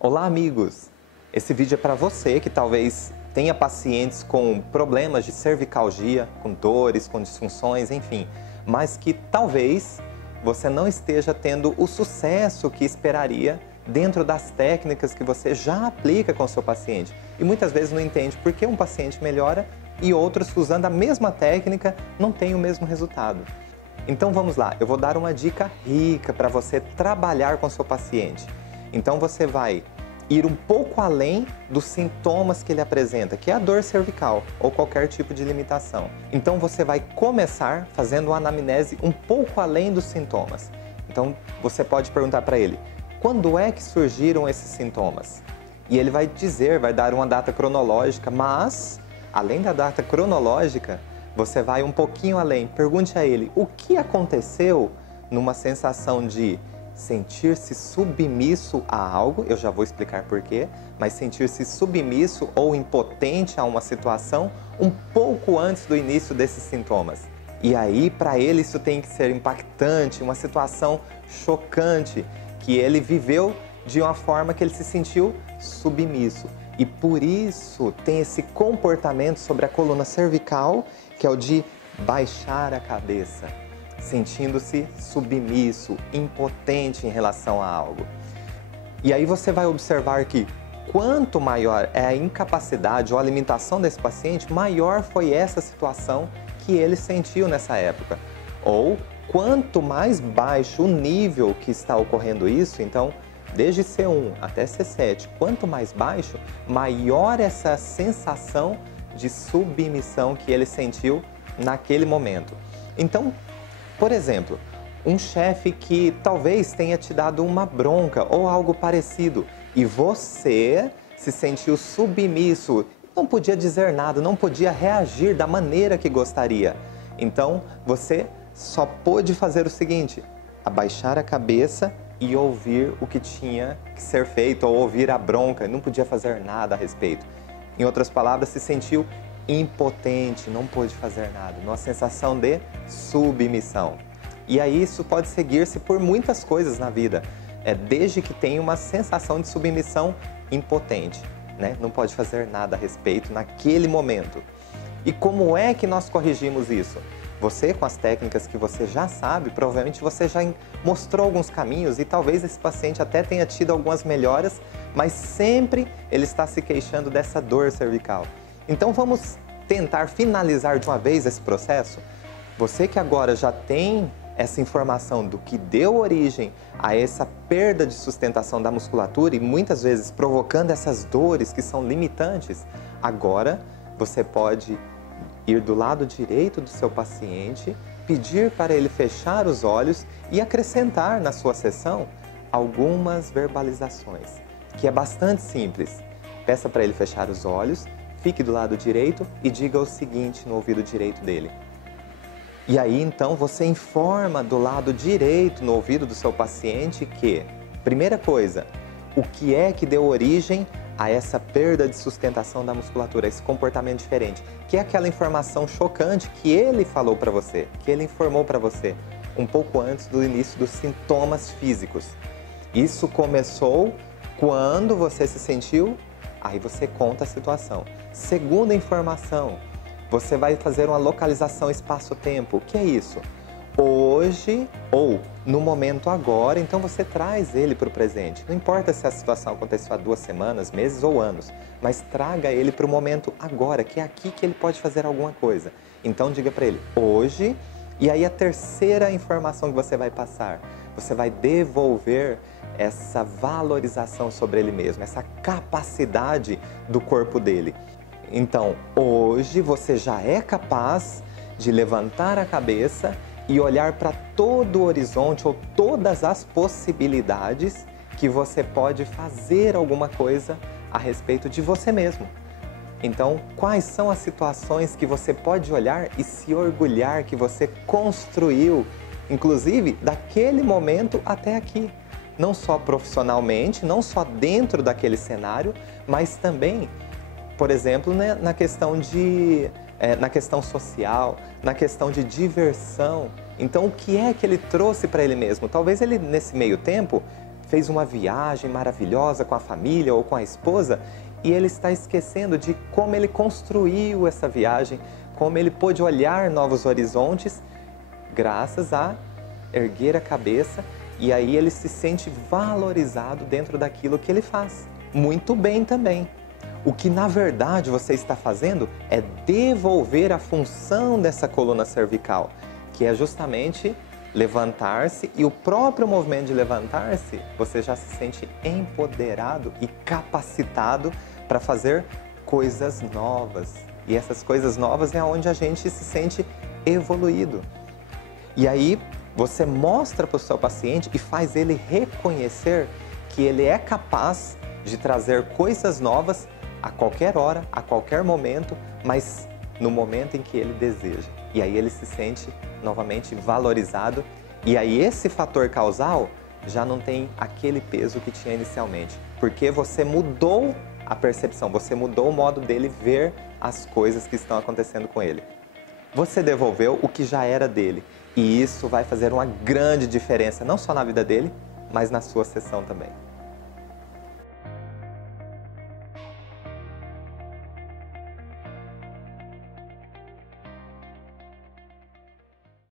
Olá, amigos! Esse vídeo é para você que talvez tenha pacientes com problemas de cervicalgia, com dores, com disfunções, enfim, mas que talvez você não esteja tendo o sucesso que esperaria dentro das técnicas que você já aplica com o seu paciente. E muitas vezes não entende por que um paciente melhora e outros, usando a mesma técnica, não têm o mesmo resultado. Então vamos lá, eu vou dar uma dica rica para você trabalhar com o seu paciente. Então você vai ir um pouco além dos sintomas que ele apresenta, que é a dor cervical ou qualquer tipo de limitação. Então você vai começar fazendo uma anamnese um pouco além dos sintomas. Então você pode perguntar para ele, quando é que surgiram esses sintomas? E ele vai dizer, vai dar uma data cronológica, mas além da data cronológica, você vai um pouquinho além. Pergunte a ele, o que aconteceu numa sensação de sentir-se submisso a algo, eu já vou explicar por quê, mas sentir-se submisso ou impotente a uma situação um pouco antes do início desses sintomas. E aí, para ele, isso tem que ser impactante, uma situação chocante, que ele viveu de uma forma que ele se sentiu submisso. E por isso tem esse comportamento sobre a coluna cervical, que é o de baixar a cabeça, sentindo-se submisso, impotente em relação a algo. E aí você vai observar que quanto maior é a incapacidade ou a limitação desse paciente, maior foi essa situação que ele sentiu nessa época. Ou quanto mais baixo o nível que está ocorrendo isso, então desde C1 até C7, quanto mais baixo, maior essa sensação de submissão que ele sentiu naquele momento. Então, por exemplo, um chefe que talvez tenha te dado uma bronca ou algo parecido e você se sentiu submisso, não podia dizer nada, não podia reagir da maneira que gostaria. Então, você só pôde fazer o seguinte, abaixar a cabeça e ouvir o que tinha que ser feito ou ouvir a bronca, não podia fazer nada a respeito. Em outras palavras, se sentiu impotente, não pôde fazer nada, numa sensação de submissão. E aí isso pode seguir-se por muitas coisas na vida, desde que tenha uma sensação de submissão impotente, né? Não pode fazer nada a respeito naquele momento. E como é que nós corrigimos isso? Você, com as técnicas que você já sabe, provavelmente você já mostrou alguns caminhos e talvez esse paciente até tenha tido algumas melhoras, mas sempre ele está se queixando dessa dor cervical. Então vamos tentar finalizar de uma vez esse processo? Você que agora já tem essa informação do que deu origem a essa perda de sustentação da musculatura e muitas vezes provocando essas dores que são limitantes, agora você pode ir do lado direito do seu paciente, pedir para ele fechar os olhos e acrescentar na sua sessão algumas verbalizações, que é bastante simples. Peça para ele fechar os olhos, fique do lado direito e diga o seguinte no ouvido direito dele. E aí, então, você informa do lado direito no ouvido do seu paciente que, primeira coisa, o que é que deu origem a essa perda de sustentação da musculatura, esse comportamento diferente, que é aquela informação chocante que ele falou para você, que ele informou para você um pouco antes do início dos sintomas físicos. Isso começou quando você se sentiu. Aí você conta a situação. Segunda informação, você vai fazer uma localização espaço-tempo. O que é isso? Hoje ou no momento agora, então você traz ele para o presente. Não importa se a situação aconteceu há 2 semanas, meses ou anos, mas traga ele para o momento agora, que é aqui que ele pode fazer alguma coisa. Então diga para ele, hoje, e aí a terceira informação que você vai passar, você vai devolver essa valorização sobre ele mesmo, essa capacidade do corpo dele. Então, hoje você já é capaz de levantar a cabeça e olhar para todo o horizonte ou todas as possibilidades que você pode fazer alguma coisa a respeito de você mesmo. Então, quais são as situações que você pode olhar e se orgulhar que você construiu, inclusive daquele momento até aqui? Não só profissionalmente, não só dentro daquele cenário, mas também, por exemplo, né, na questão social, na questão de diversão. Então, o que é que ele trouxe para ele mesmo? Talvez ele, nesse meio tempo, fez uma viagem maravilhosa com a família ou com a esposa e ele está esquecendo de como ele construiu essa viagem, como ele pôde olhar novos horizontes graças a erguer a cabeça, e aí ele se sente valorizado dentro daquilo que ele faz. Muito bem também. O que na verdade você está fazendo é devolver a função dessa coluna cervical, que é justamente levantar-se, e o próprio movimento de levantar-se, você já se sente empoderado e capacitado para fazer coisas novas. E essas coisas novas é onde a gente se sente evoluído. E aí você mostra para o seu paciente e faz ele reconhecer que ele é capaz de trazer coisas novas a qualquer hora, a qualquer momento, mas no momento em que ele deseja. E aí ele se sente novamente valorizado, e aí esse fator causal já não tem aquele peso que tinha inicialmente, porque você mudou a percepção, você mudou o modo dele ver as coisas que estão acontecendo com ele. Você devolveu o que já era dele, e isso vai fazer uma grande diferença, não só na vida dele, mas na sua sessão também.